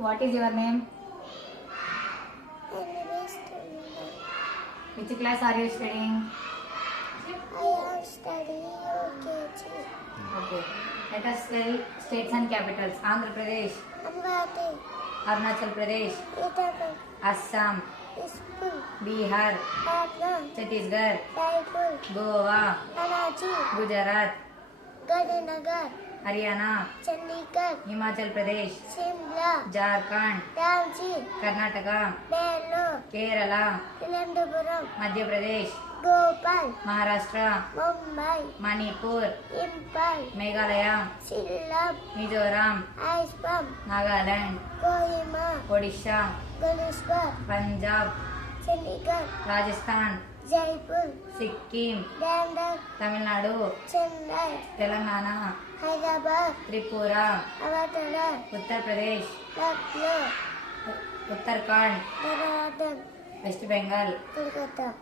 What is your name? Which class are you studying? I am studying UKG. Okay. Let us spell states and capitals. Andhra Pradesh, Amravati, Arunachal Pradesh, Uttarakhand, Assam, Ispur, Bihar, Patna, Chhattisgarh, Raipur, Goa, Karachi, Gujarat, Gandhinagar, Haryana, Chandigarh, Himachal Pradesh, Shimla, Jharkhand, Ranchi, Karnataka, Bangalore, Kerala, Thiruvananthapuram, Madhya Pradesh, Bhopal, Maharashtra, Mumbai, Manipur, Impal, Meghalaya, Shillong, Mizoram, Assam, Nagaland, Kohima, Odisha, Bhubaneswar, Punjab, Chandigarh, Rajasthan, Jaipur, Sikkim, Dandar, Tamil Nadu, Chennai, Telangana, Hyderabad, Tripura, Avatara, Uttar Pradesh, Lucknow, Uttarakhand, Dehradun, West Bengal, Kolkata.